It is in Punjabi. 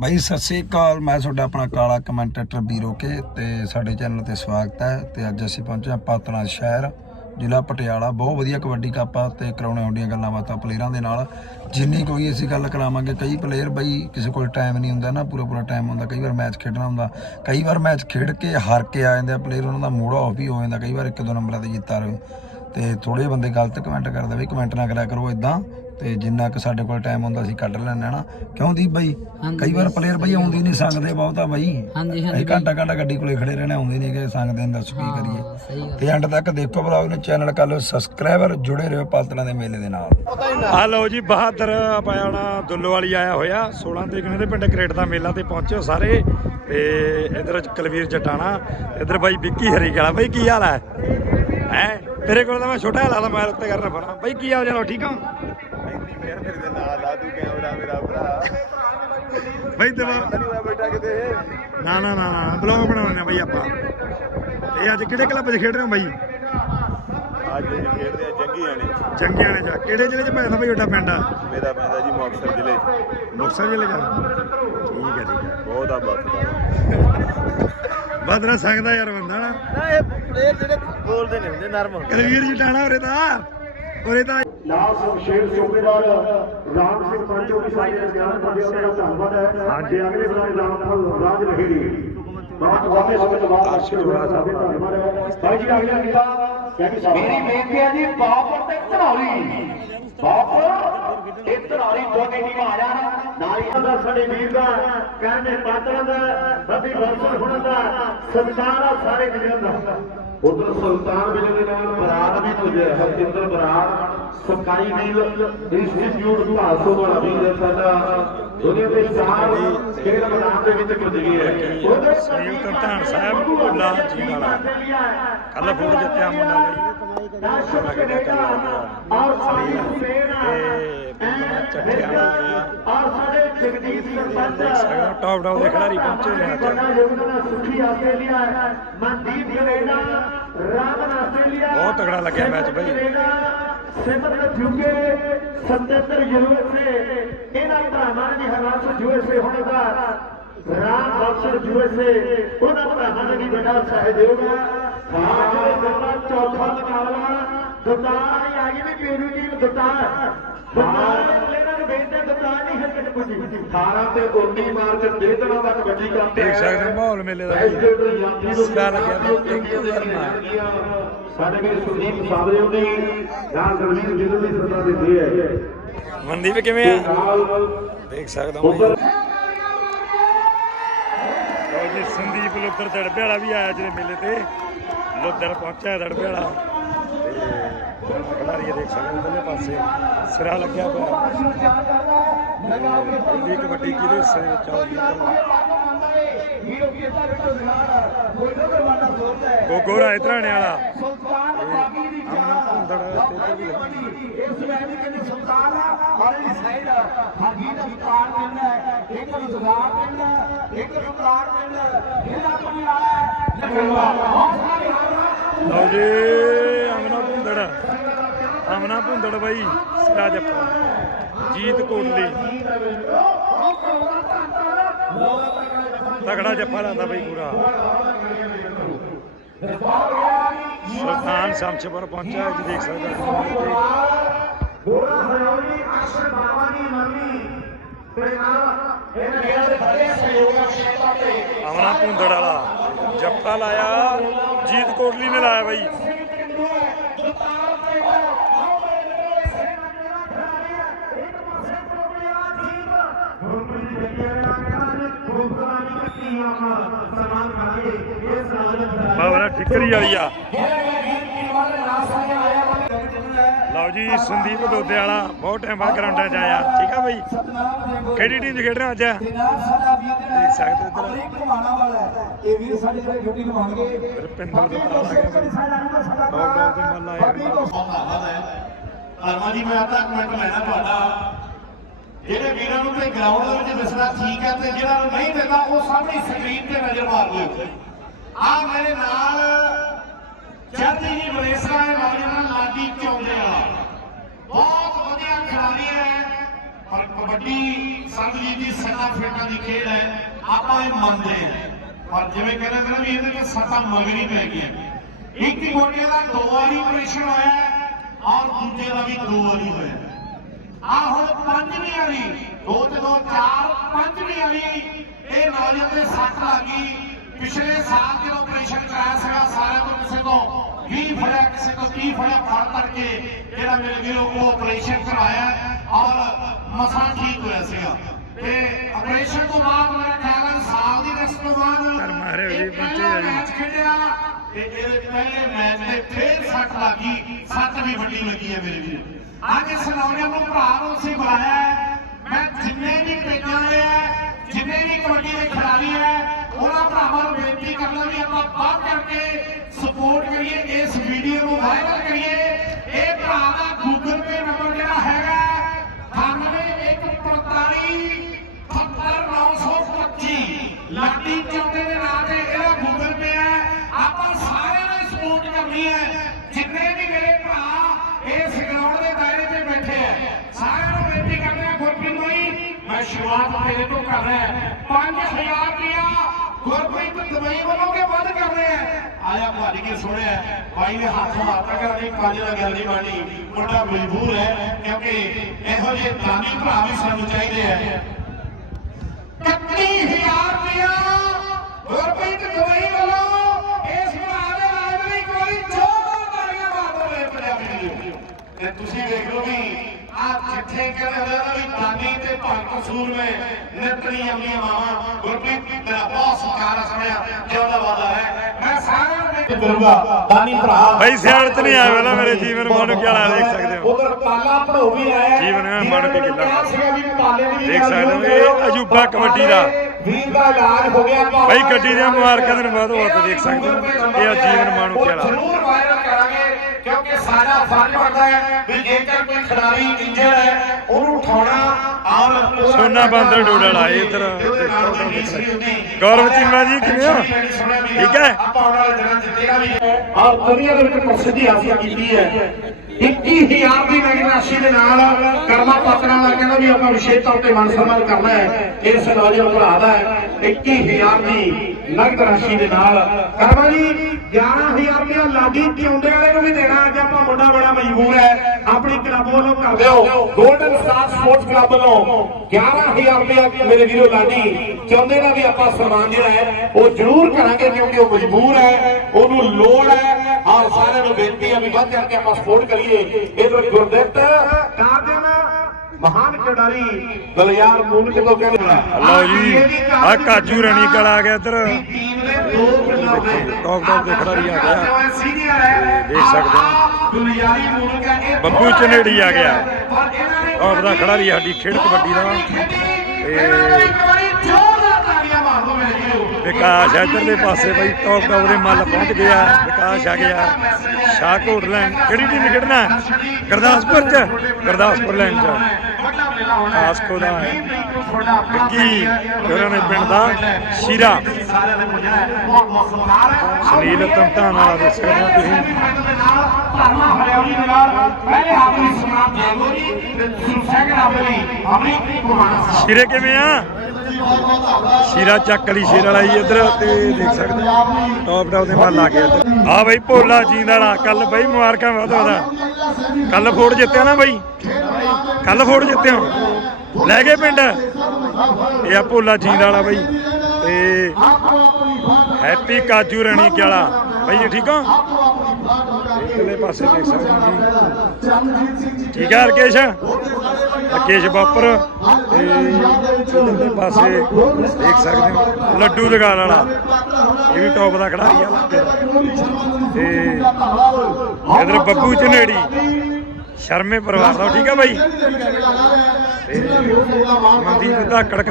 ਬਾਈ, ਸਤਿ ਸ੍ਰੀ ਅਕਾਲ। ਮੈਂ ਤੁਹਾਡਾ ਆਪਣਾ ਕਾਲਾ ਕਮੈਂਟੇਟਰ ਵੀਰੋ ਕੇ ਤੇ ਸਾਡੇ ਚੈਨਲ ਤੇ ਸਵਾਗਤ ਹੈ ਤੇ ਅੱਜ ਅਸੀਂ ਪਹੁੰਚੇ ਹਾਂ ਪਾਤਨਾ ਸ਼ਹਿਰ, ਜ਼ਿਲ੍ਹਾ ਪਟਿਆਲਾ। ਬਹੁਤ ਵਧੀਆ ਕਬੱਡੀ ਕੱਪ ਆ ਤੇ ਕਰਾਉਣੇ ਹੁੰਦੀਆਂ ਗੱਲਾਂ ਬਾਤਾਂ ਪਲੇਅਰਾਂ ਦੇ ਨਾਲ। ਜਿੰਨੀ ਕੋਈ ਅਸੀਂ ਗੱਲ ਕਰਾਵਾਂਗੇ, ਕਈ ਪਲੇਅਰ ਬਈ ਕਿਸੇ ਕੋਲ ਟਾਈਮ ਨਹੀਂ ਹੁੰਦਾ ਨਾ, ਪੂਰਾ ਪੂਰਾ ਟਾਈਮ ਹੁੰਦਾ, ਕਈ ਵਾਰ ਮੈਚ ਖੇਡਣਾ ਹੁੰਦਾ, ਕਈ ਵਾਰ ਮੈਚ ਖੇਡ ਕੇ ਹਾਰ ਕੇ ਆ ਜਾਂਦੇ ਆ, ਪਲੇਅਰ ਉਹਨਾਂ ਦਾ ਮੂਡ ਆਫ ਵੀ ਹੋ ਜਾਂਦਾ, ਕਈ ਵਾਰ ਇੱਕ ਦੋ ਨੰਬਰਾਂ ਤੇ ਜਿੱਤਾ ਰਹੇ ਤੇ ਥੋੜੇ ਬੰਦੇ ਗਲਤ ਕਮੈਂਟ ਕਰਦੇ ਵੀ ਕਮੈਂਟ ਨਾ ਕਰਿਆ ਕਰੋ ਇਦਾਂ ਤੇ ਜਿੰਨਾ ਕਿ ਸਾਡੇ ਕੋਲ ਟਾਈਮ ਹੁੰਦਾ ਅਸੀਂ ਕੱਢ ਲੈਂਦੇ ਹਾਂ ਨਾ। ਕਿਉਂ ਦੀਪ ਬਾਈ? ਕਈ ਵਾਰ ਪਲੇਅਰ ਬਾਈ ਆਉਂਦੀ ਨਹੀਂ ਸੰਗਦੇ ਬਹੁਤਾ ਬਾਈ। ਹਾਂਜੀ ਅਸੀਂ ਘੰਟਾ ਘੰਟਾ ਗੱਡੀ ਕੋਲੇ ਖੜੇ ਰਹਿਣਾ ਆਉਂਦੇ ਨਹੀਂ ਕਿ ਸੰਗਦੇ ਨੇ ਦੱਸ ਕੀ ਕਰੀਏ। ਤੇ ਐਂਡ ਤੱਕ ਦੇਖੋ ਬਲੌਗ ਨੂੰ ਚੈਨਲ ਕਰ ਲਓ ਸਬਸਕ੍ਰਾਈਬਰ ਜੁੜੇ ਰਹੋ ਪਾਤੜਾਂ ਦੇ ਮੇਲੇ ਦੇ ਨਾਲ। ਆ ਲਓ ਜੀ ਬਹਾਦਰ ਪਾਇਆਣਾ ਦੁੱਲੋਵਾਲੀ ਆਇਆ ਹੋਇਆ 16 ਤਰੀਕ ਨੂੰ ਇਹਦੇ ਪਿੰਡ ਕਰੇਟ ਦਾ ਮੇਲਾ ਤੇ ਪਹੁੰਚਿਓ ਸਾਰੇ। ਤੇ ਇਧਰ ਕਲਵੀਰ ਜਟਾਣਾ ਇਧਰ ਬਾਈ ਵਿੱਕੀ ਹਰੀਗਲਾ ਬਾਈ ਕੀ ਹਾਲ ਹੈ? ਹੈ? ਤੇਰੇ ਕੋਲ ਤਾਂ ਮੈਂ ਛੋਟਾ ਹਾਲਾ ਦਾ ਮੋਬਾਈਲ ਉੱਤੇ ਕਰਨਾ ਪੈਣਾ ਬਾਈ ਕੀ ਹਾਲ ਚਾਲ ਠੀਕ ਹੋ? ਬਾਈ ਦਵਾ ਨਾ ਨਾ ਨਾ ਨਾ ਬਲੌਗ ਬਣਾਉਣੇ ਆ ਬਾਈ ਆਪਾਂ। ਇਹ ਅੱਜ ਕਿਹੜੇ ਕਲੱਬ 'ਚ ਖੇਡ ਰਹੇ ਹੋ ਬਾਈ? ਅੱਜ ਖੇਡਦੇ ਆ ਜੰਗੀਆਂ ਨੇ। ਚੰਗਿਆਣੇ 'ਚ ਕਿਹੜੇ ਜ਼ਿਲ੍ਹੇ 'ਚ ਪੈਂਦਾ ਬਾਈ ਤੁਹਾਡਾ ਪਿੰਡ? ਮੇਰਾ ਪੈਂਦਾ ਜੀ ਮੁਕਤਸਰ ਜ਼ਿਲ੍ਹੇ 'ਚ। ਮੁਕਤਸਰ ਜ਼ਿਲ੍ਹੇ 'ਚ? ਠੀਕ ਹੈ ਹੈ। ਬਹੁਤ ਆ ਬਸ ਬਦਰਾ ਸਕਦਾ ਯਾਰ ਬੰਦਾ ਨਾ। ਇਹ ਪਲੇਅਰ ਜਿਹੜੇ ਬੋਲਦੇ ਨੇ ਹੁੰਦੇ ਨਰਮ ਹੁੰਦੇ ਕਲਵੀਰ ਜੀ ਟਾਣਾ ਉਰੇ ਤਾਂ। ਉਰੇ ਤਾਂ ਲਾਲ ਸਿੰਘ ਸ਼ੇਰ ਸੂਬੇਦਾਰ ਰਾਮ ਸਿੰਘ ਪੰਚੋ ਦੀ ਸਾਈ ਦੇ ਗਿਆਨ ਕਰਦੇ ਉਹਨਾਂ ਦਾ ਧੰਨਵਾਦ ਹੈ। ਤੇ ਅਗਲੇ ਬਲਾਕ ਰਾਮ ਰਾਜ ਰਹੇਗੀ ਬਹੁਤ ਵਾਪੇ ਸਮੇਂ ਤੋਂ ਬਾਅਦ ਅਰਸ਼ਕ ਹੋਇਆ ਸਾਡੇ। ਧੰਨਵਾਦ ਹੈ। ਭਾਈ ਜੀ ਅਗਲਾ ਗੀਤਾ ਕਹਿੰਦੀ ਸਾਹਿਬ ਮੇਰੀ ਬੇਨਤੀ ਹੈ ਜੀ ਬਾਪਰ ਤੇ ਧਰੌਲੀ ਬਾਪਰ ਇਹ ਧਰੌਲੀ ਦੋਨੇ ਟੀਮਾਂ ਆ ਜਾਣ। ਨਾਲ ਦਾ ਸਾਡੇ ਵੀਰ ਦਾ, ਕਹਿੰਦੇ ਪਾਤਰਾਂ ਦਾ ਬੱਦੀ ਵਰਸਰ ਹੋਣ ਦਾ ਸਤਿਕਾਰ ਸਾਰੇ ਮਿਲਣ ਦਾ। ਉਧਰ ਸੁਲਤਾਨ ਬਿਲੇ ਦੇ ਨਾਲ ਬਰਾੜ ਵੀ ਪੁੱਜਿਆ ਹਰਜਿੰਦਰ ਬਰਾੜ ਸਰਕਾਰੀ ਵੀਰ ਇੰਸਟੀਚਿਊਟ ਭਾਸੋ ਵਾਲਾ ਵੀਰ ਹੈ ਸਾਡਾ ਦੁਨੀਆ ਦੇ ਚਾਰ ਖੇਡ ਮੈਦਾਨ ਦੇ ਵਿੱਚ ਪੁੱਜ ਗਏ ਹੈ ਉਧਰ ਸੰਯੁਕਤ ਧਾਨ ਸਾਹਿਬ ਭੁੱਲਾ ਜੀ ਵਾਲਾ ਕੱਲ ਫੋੜ ਜਿੱਤਿਆ ਮੁੰਡਾ ਬਾਈ ਰਾਸ਼ਟਰ ਕੈਨੇਡਾ ਔਰ ਸਾਡੀ ਸਪੇਨ ਬੜਾ ਚੱਟਿਆ ਗਿਆ ਔਰ ਸਾਡੇ ਜਗਦੀਸ਼ ਸਰਪੰਚ ਦੇਖ ਸਕਦੇ ਹੋ ਟੌਪ ਡਾਊਨ ਦੇ ਖਿਡਾਰੀ ਪਹੁੰਚੇ ਨੇ ਅੱਜ। Sukhi Australia Mandeep Canada Raman Australia ਬਹੁਤ ਤਗੜਾ ਲੱਗਿਆ ਮੈਚ ਬਾਈ ਸਿਮਰਨ ਜੁਗੇ ਸਤਿੰਦਰ ਯੂਐਸਏ ਇਹਨਾਂ ਭਰਾਵਾਂ ਦੀ ਹਰਾਸ ਯੂਐਸਏ ਹੋਣ ਦਾ ਰਾਮ ਬਖਸ਼ਰ ਯੂਐਸਏ ਉਹਨਾਂ ਭਰਾਵਾਂ ਦਾ ਵੱਡਾ ਸਹਿਯੋਗ ਹੈ ਜਿਹੜੇ ਦਿੱਤਾ ਚੌਥਾ ਮੁਕਾਬਲਾ ਦੁਤਾਰ ਨਹੀਂ ਆਈ ਵੀ ਪੀਰੂ ਟੀਮ ਦੁਤਾਰ। ਦੁਤਾਰ ਇਹਨਾਂ ਨੂੰ ਵੇਚਦੇ ਦੁਤਾਰ ਨਹੀਂ ਹੈ ਕਿਤੇ ਪੁੱਜੀ 18 ਤੇ 19 ਮਾਰਚ ਦੇ ਦਿਨਾਂ ਤੱਕ ਕਬੱਡੀ ਕੱਪ ਦੇਖ ਸਕਦੇ ਮਾਹੌਲ ਮੇਲੇ ਦਾ ਬਾਈ ਸਿੱਧਾ ਲੱਗਿਆ। ਬਾਈ, thank you very much। ਸਾਡੇ ਵੀਰ ਸੁਦੀਪ ਸਾਬਰੇ ਉਹਨੇ ਨਾਲ ਰਵੀਰ ਜਿੰਦੂ ਦੀ ਸਦਾ ਦਿੱਤੀ ਹੈ ਮਨਦੀਪ ਕਿਵੇਂ ਆ? ਦੇਖ ਸਕਦੇ ਹੋ ਜੀ ਸੰਦੀਪ ਲੁੱਦਰ ਦੜਬੇ ਵਾਲਾ ਵੀ ਆਇਆ ਜਿਹੜੇ ਮੇਲੇ ਤੇ। ਲੁੱਦਰ ਪਹੁੰਚਿਆ ਦੜਬੇ ਵਾਲਾ ਖਿਡਾਰੀ ਦੇਖ ਸਕਦੇ ਹੋ ਦੋਨੇ ਪਾਸੇ ਸਿਰਾ ਲੱਗਿਆ ਪਿਆ ਇਹ ਕਬੱਡੀ ਕਿਹਦੇ ਹਿੱਸੇ ਵਿੱਚ ਆਉਂਦੀ ਗੋਗੋ ਰਾਏ ਧਰਾਣੇ ਵਾਲਾ ਇਸ ਵੇਲੇ ਕਿੰਨੇ ਸੁਲਤਾਨ ਆ ਔਰ ਸਾਈਡ ਹਾਗੀ ਦਾ ਵਿਕਾਰ ਪਿੰਡ ਇੱਕ ਰੁਜ਼ਗਾਰ ਪਿੰਡ ਇੱਕ ਰੁਜ਼ਗਾਰ ਪਿੰਡ ਇਹਦਾ ਆਪਣੀ ਵਾਲਾ। ਲਓ ਜੀ। ਅਮਨਾ ਭੁੰਦੜ ਬਾਈ ਸਿਰਾ ਜੱਪਾ ਜੀਤ ਕੋਟਲੀ। ਤਗੜਾ ਜੱਫਾ ਲਾਦਾ ਬਾਈ ਪੂਰਾ। ਸੁਲਤਾਨ ਸ਼ਮਸ਼ਪੁਰ ਪਹੁੰਚਿਆ ਜੀ ਦੇਖ ਸਕਦੇ ਹੋ। ਬੋਰਾ ਹਰਿਆਣੀ ਅਕਸ਼ਰ ਬਾਬਾ ਦੀ ਮੰਨੀ ਤੇ ਨਾਲ ਇਹਨਾਂ ਗਿਆ ਦੇ ਬੜੇ ਸਹਿਯੋਗਾਂ ਸ਼ੇਤਾਂ ਤੇ ਅਮਨਾ ਭੁੰਦੜ ਵਾਲਾ, ਜੱਫਾ ਲਾਇਆ, ਜੀਤ ਕੋਟਲੀ ਨੇ ਲਾਇਆ ਬਾਈ। ਬਾਬਾ ਠਿਕਰੀ ਵਾਲੀ ਆ। ਲਓ ਜੀ, ਸੰਦੀਪ ਦੋਦੇ ਵਾਲਾ, ਬਹੁਤ ਟਾਈਮ ਬਾਅਦ ਗਰਾਊਂਡਾਂ 'ਚ ਆਇਆ। ਠੀਕ ਆ ਬਾਈ? ਕਿਹੜੀ ਟੀਮ 'ਚ ਖੇਡ ਰਿਹਾ ਅੱਜ? ਦੇਖ ਸਕਦੇ ਹੋ ਇੱਧਰ। ਇਹ ਵੀਰ ਸਾਡੇ ਜਿਹੜੇ ਡਿਊਟੀ ਨਿਭਾਉਣਗੇ ਰੁਪਿੰਦਰ ਦਾ ਭਰਾ ਆ ਗਿਆ ਬਾਈ। ਲੋਕਡਾਊਨ ਦੇ ਮੱਲ ਆਇਆ ਧਰਮਾ ਜੀ, ਮੈਂ ਅੱਧਾ ਕਮੈਂਟ ਲੈਣਾ ਤੁਹਾਡਾ। ਜਿਹੜੇ ਵੀਰਾਂ ਨੂੰ ਤੇ ਗਰਾਊਂਡ ਦੇ ਵਿੱਚ ਦਿਸਣਾ ਠੀਕ ਹੈ ਤੇ ਜਿਹੜਾ ਨੂੰ ਨਹੀਂ ਦਿੰਦਾ, ਉਹ ਸਾਹਮਣੇ ਸਕਰੀਨ ਤੇ ਨਜ਼ਰ ਮਾਰ ਲਿਓ ਆ ਮੇਰੇ ਨਾਲ ਚੜ੍ਹਦੀ ਜੀ ਬਲੇਸਰਾ ਹੈ ਨੌਜਵਾਨ ਲਾਡੀ ਚੌਂਦੇ ਵਾਲਾ ਬਹੁਤ ਵਧੀਆ ਖਿਡਾਰੀ ਹੈ, ਪਰ ਕਬੱਡੀ ਸੰਗਜੀਤ ਦੀ ਸੱਟਾਂ ਫੇਟਾਂ ਦੀ ਖੇਡ ਹੈ, ਆਪਾਂ ਇਹ ਮੰਨਦੇ ਹਾਂ। ਪਰ ਜਿਵੇਂ ਕਹਿੰਦੇ ਨੇ ਵੀ ਇਹਦੇ ਤੇ ਸੱਟਾਂ ਮਗਰੀ ਪੈ ਗਈਆਂ। ਇੱਕ ਹੀ ਗੋਡੇ ਦਾ ਦੋ ਵਾਰੀ ਆਪਰੇਸ਼ਨ ਹੋਇਆ ਔਰ ਦੂਜੇ ਦਾ ਵੀ ਦੋ ਵਾਰੀ ਹੋਇਆ। ਹੈ। ਆਹ ਹੁਣ ਪੰਜਵੀਂ ਵਾਲੀ ਦੋ ਤੇ ਦੋ, ਚਾਰ, ਪੰਜਵੀਂ ਵਾਲੀ ਇਹ ਨੌਜਵਾਨ ਦੇ ਸੱਟ ਲੱਗੀ ਪਿਛਲੇ ਸਾਲ ਜਦੋਂ ਆਪਰੇਸ਼ਨ ਕਰਾਇਆ ਸੀਗਾ ਸਾਰਿਆਂ ਤੋਂ ਕਿਸੇ ਤੋਂ 20 ਫੜਿਆ ਕਿਸੇ ਤੋਂ 30 ਫੜਿਆ ਫੜ ਕਰਕੇ ਜਿਹੜਾ ਮੇਰੇ ਵੀਰੋ ਉਹ ਆਪਰੇਸ਼ਨ ਕਰਵਾਇਆ ਔਰ ਮਸਾਂ ਠੀਕ ਹੋਇਆ ਸੀਗਾ ਤੇ ਆਪਰੇਸ਼ਨ ਤੋਂ ਬਾਅਦ ਮੇਰਾ ਖਿਆਲ ਸਾਲ ਦੀ ਰੈਸਟ ਤੋਂ ਬਾਅਦ ਇਹ ਬੱਚੇ ਪਹਿਲਾ। ਮੈਚ ਖੇਡਿਆ ਤੇ ਇਹਦੇ ਪਹਿਲੇ ਮੈਚ ਤੇ ਫੇਰ ਸੱਟ ਲੱਗੀ ਸੱਟ ਵੀ ਵੱਡੀ ਲੱਗੀ ਹੈ ਮੇਰੇ ਵੀਰ ਅੱਜ ਇਸ ਨੌਜਵਾਨ ਨੂੰ ਭਰਾ ਨੂੰ ਅਸੀਂ ਬੁਲਾਇਆ ਹੈ। ਮੈਂ ਜਿੰਨੇ ਵੀ ਪੇਜਾਂ ਦੇ ਹੈ ਜਿੰਨੇ ਵੀ ਕਬੱਡੀ ਦੇ ਖਿਡਾਰੀ ਹੈ ਉਹਨਾਂ ਭਰਾਵਾਂ ਨੂੰ ਬੇਨਤੀ ਕਰਦਾ ਵੀ ਆਪਾਂ ਬਾਹਰ ਕਰਕੇ ਸਪੋਰਟ ਕਰੀਏ, ਇਸ ਵੀਡੀਓ ਨੂੰ ਵਾਇਰਲ ਕਰੀਏ। ਇਹ ਭਰਾ ਦਾ ਗੂਗਲ ਪੇ ਨੰਬਰ ਜਿਹੜਾ ਹੈਗਾ 9114972925 ਲਾਡੀ ਚੌਂਦੇ ਦੇ ਨਾਂ ਤੇ ਇਹਦਾ ਗੂਗਲ ਪੇ ਹੈ ਆਪਾਂ ਸਾਰਿਆਂ ਨੇ ਸਪੋਰਟ ਕਰਨੀ ਹੈ ਜਿੰਨੇ ਵੀ ਮੇਰੇ ਭਰਾ ਇਸ ਗਰਾਊਂਡ ਦੇ ਦਾਇਰੇ ਤੇ ਬੈਠੇ ਹੈ ਸਾਰਿਆਂ ਨੂੰ ਬੇਨਤੀ ਕਰਦੇ ਆ ਗੁਰਪ੍ਰੀਤ ਭਾਈ ਮੈਂ ਸ਼ੁਰੂਆਤ ਤੇਰੇ ਤੋਂ ਕਰ ਰਿਹਾ 5000 ਰੁਪਇਆ ਗੁਰਪ੍ਰੀਤ ਦੁਬਈ ਵੱਲੋਂ ਕੇ ਵੱਧ ਕਰ ਰਿਹਾ ਹੈ? ਆਇਆ ਭੱਜ ਕੇ ਸੁਣਿਆ ਬਾਈ ਨੇ ਹੱਥ ਮਾਰਤਾ ਕਰ ਨਹੀਂ ਪੰਜ ਦਾ ਗੱਲ ਨਹੀਂ ਬਾਣੀ ਮੁੰਡਾ ਮਜਬੂਰ ਹੈ, ਕਿਉਂਕਿ ਇਹੋ ਜਿਹੇ ਦਾਨੀ ਭਰਾ ਵੀ ਸਾਨੂੰ ਚਾਹੀਦੇ ਹੈ 31000 ਰੁਪਇਆ ਗੁਰਪ੍ਰੀਤ ਦੁਬਈ ਵੱਲੋਂ ਇਸ ਭਰਾ ਦੇ ਨਾਲ ਕੋਈ ਜੋਰ ਤਾੜੀਆਂ ਮਾਰ ਦੋ ਪੰਜਾਬੀ ਤੇ ਤੁਸੀਂ ਵੇਖ ਲਓ ਵੀ ਆ ਜਿੱਥੇ ਕਹਿੰਦੇ ਹੁੰਦੇ ਨਾ ਵੀ ਦਾਨੀ ਤੇ ਭੰਗ ਕਸੂਰ ਮੇ ਅੰਮੀਆਂ ਮਾਵਾਂ ਗੁਰਪ੍ਰੀਤ ਤੇਰਾ ਬਹੁਤ ਸਤਿਕਾਰ ਸੁਣਿਆ ਜਿਉਂਦਾ ਵਾਦਾ ਹੈ ਮੈਂ ਸਾਰਿਆਂ ਨੂੰ ਕਰੂੰਗਾ ਦਾਨੀ ਭਰਾ ਬਾਈ ਸਿਆਲ ਚ ਨਹੀਂ ਆਇਆ ਵੇਲਾ ਮੇਰੇ ਜੀਵਨ ਮਾਨੂ ਕੀ ਵਾਲਾ ਦੇਖ ਸਕਦੇ ਹੋ ਉਧਰ ਪਾਲਾ ਭੜੋ ਵੀ ਆਇਆ ਜੀਵਨ ਮਨ ਕੇ ਕਿੱਲਾ ਕਿਹਾ ਸੀਗਾ ਵੀ ਪਾਲੇ ਦੀ ਵੀ ਦੇਖ ਸਕਦੇ ਹੋ, ਇਹ। ਅਜੂਬਾ ਕਬੱਡੀ ਦਾ। ਵੀਰ ਦਾ ਇਲਾਜ ਹੋ ਗਿਆ ਭਾਵੇਂ ਬਾਈ ਗੱਡੀ ਦੀਆਂ ਮੁਬਾਰਕਾਂ ਦਿਨ ਬਾਅਦ ਉਹ ਦੇਖ ਸਕਦੇ ਹੋ। ਇਹ ਆ ਜੀਵਨ ਮਾਣੂਕੇ ਵਾਲਾ। ਉਹ ਜ਼ਰੂਰ ਵਾਇਰਲ ਕਰਾਂਗੇ ਕਿਉਂਕਿ ਸਾਡਾ ਫਰਜ਼ ਬਣਦਾ ਹੈ ਵੀ ਜੇਕਰ ਕੋਈ ਖਿਡਾਰੀ ਇੰਜਰ ਹੈ ਉਹਨੂੰ ਉਠਾਉਣਾ ਔਰ ਸੋਨਾ ਬਾਂਦਰ ਡੋਡਾ ਵਾਲਾ, ਇੱਧਰ। ਗੌਰਵ ਚੀਮਾ ਜੀ, ਕਿਵੇਂ ਹੋ? ਠੀਕ ਹੈ? ਆਪਾਂ ਆਉਣ ਵਾਲੇ ਦਿਨਾਂ 'ਚ ਤੇਰਾ ਵੀ ਔਰ ਦੁਨੀਆ ਦੇ ਵਿੱਚ ਪ੍ਰਸਿੱਧੀ ਹਾਸਲ ਕੀਤੀ ਹੈ 21000 ਦੀ ਰਾਸ਼ੀ ਦੇ ਨਾਲ ਕਰਮਾ ਪਾਤਰਾਂ ਦਾ ਕਹਿੰਦਾ ਵੀ ਆਪਾਂ ਵਿਸ਼ੇਸ਼ ਤੌਰ ਤੇ ਮਾਨ ਸਨਮਾਨ ਕਰਨਾ ਹੈ ਇਸ ਨੌਜਵਾਨ ਭਰਾ ਦਾ 21000 ਦੀ ਨਗਦ ਰਾਸ਼ੀ ਦੇ ਨਾਲ। ਕਰਮਾ ਜੀ 11000 ਰੁਪਇਆ ਲਾਡੀ ਪਿਉਂਦੇ ਵਾਲੇ ਨੂੰ ਵੀ ਦੇਣਾ। ਅੱਜ ਆਪਾਂ ਮੁੰਡਾ ਬੜਾ ਮਜਬੂਰ ਹੈ। ਆਪਣੀ ਕਲੱਬ ਵੱਲੋਂ ਕਰ ਦਿਓ। 골ਡਨ ਸਟਾਰ ਸਪੋਰਟਸ ਕਲੱਬ ਵੱਲੋਂ 11000 ਰੁਪਇਆ ਮੇਰੇ ਵੀਰੋ ਲਾਡੀ ਚਾਹੁੰਦੇ ਦਾ ਵੀ ਆਪਾਂ ਸਨਮਾਨ ਜਿਹੜਾ ਹੈ, ਉਹ ਜ਼ਰੂਰ ਕਰਾਂਗੇ ਕਿਉਂਕਿ ਉਹ ਮਜਬੂਰ ਹੈ, ਉਹਨੂੰ ਲੋੜ ਹੈ। ਔਰ ਸਾਰਿਆਂ ਨੂੰ ਬੇਨਤੀ ਹੈ ਵੀ ਵੱਧ ਚੜ ਕੇ ਆਪਾਂ ਸਪੋਰਟ ਕਰੀਏ। ਇਧਰ ਗੁਰਦਿੱਤ ਕਾਦਨ ਮਹਾਨ ਖਿਡਾਰੀ ਦਲਿਆਰ ਮੂਨਕ ਤੋਂ ਕਹਿੰਦਾ ਲਓ ਜੀ ਆ ਕਾਜੂ ਰਣੀ ਕਲ ਆ ਗਿਆ ਇੱਧਰ। ਟੌਪ ਟੌਪ ਦੇ ਖਿਡਾਰੀ ਆ ਗਿਆ ਦੇਖ ਸਕਦੇ ਹੋ। ਦੁਲਿਆਰੀ ਮੂਨਕ ਹੈ ਬੱਬੂ ਝਨੇੜੀ ਆ ਗਿਆ। ਟੌਪ ਦਾ ਖਿਡਾਰੀ ਸਾਡੀ ਖੇਡ ਕਬੱਡੀ ਦਾ। ਵਿਕਾਸ ਇੱਧਰਲੇ ਪਾਸੇ ਬਾਈ ਟੌਪ ਟੌਪ ਦੇ ਮੱਲ ਪਹੁੰਚ ਗਿਆ। ਵਿਕਾਸ ਆ ਗਿਆ। ਸ਼ਾਹਕੋਟ ਲੈਣ। ਕਿਹੜੀ ਟੀਮ ਖੇਡਣਾ? ਗੁਰਦਾਸਪੁਰ ਚ। ਗੁਰਦਾਸਪੁਰ ਲੈਣ ਚ। ਵੱਡਾ ਮੇਲਾ ਹੋਣਾ ਕਾਸਕੋ ਦਾ ਹੈ। ਵਿੱਕੀ ਵਿੱਕੀ, ਉਹਨਾਂ ਨੇ ਪਿੰਡ ਦਾ ਸ਼ੀਰਾ। ਸਾਰਿਆਂ ਦੇ ਪੁੱਜਣਾ ਹੈ। ਬਹੁਤ ਬਹੁਤ ਸਤਿਕਾਰ ਹੈ। ਸੁਨੀਲ ਧਮਧਾਨ ਵਾਲਾ ਦੇਖ ਸਕਦੇ ਹੋ ਤੁਸੀਂ। ਧਰਮਾ ਹਰਿਆਵਲੀ ਦੇ ਨਾਲ। ਪਹਿਲੇ ਆਪਣੀ ਸਮਾਨ ਜੈਗੋ ਜੀ। ਤੇ ਸੁਸੈਗਰ ਆਪਣੀ ਆਪਣੀ ਕੁਮਾਨਾ ਸਾਹਿਬ ਸ਼ੀਰੇ ਕਿਵੇਂ ਆ? ਸ਼ੀਰਾ ਚੱਕ ਲਈ ਸ਼ੇਰ ਵਾਲਾ ਜੀ ਇੱਧਰ ਤੇ ਦੇਖ ਸਕਦੇ ਟੌਪ ਟੌਪ ਦੇ ਮੱਲ ਗਿਆ ਇੱਧਰ। ਆ ਬਾਈ ਭੋਲਾ ਜੀਂਦ ਵਾਲਾ। ਕੱਲ ਬਾਈ ਮੁਬਾਰਕਾਂ ਬਹੁਤ ਬਹੁਤ ਕੱਲ ਫੋੜ ਜਿੱਤਿਆ ਨਾ ਬਾਈ? ਕੱਲ ਫੋੜ ਜਿੱਤਿਆ। ਲੈ ਗਏ ਪਿੰਡ। ਇਹ ਆ ਭੋਲਾ ਜੀਂਦ ਵਾਲਾ ਬਾਈ। ਤੇ ਹੈਪੀ ਕਾਜੂ ਰਣੀ ਵਾਲਾ ਬਾਈ ਜੀ ਠੀਕ ਹੋ? ਇਧਰਲੇ ਪਾਸੇ ਦੇਖ ਸਕਦੇ ਹੋ ਜੀ। ਠੀਕ ਹੈ ਰਕੇਸ਼? ਰਕੇਸ਼ ਬਾਪਰ। ਤੇ ਇਧਰਲੇ ਪਾਸੇ ਦੇਖ ਸਕਦੇ ਹੋ। ਲੱਡੂ ਦਗਾਲ ਵਾਲਾ। ਇਹ ਵੀ ਟੌਪ ਦਾ ਖਿਡਾਰੀ ਆ। ਤੇ ਇਧਰ ਬੱਬੂ ਚਨੇੜੀ ਸ਼ਰਮੇ ਪਰਿਵਾਰ ਦਾ ਠੀਕ ਆ ਬਾਈ? ਮਨਦੀਪ ਧਾਕੜ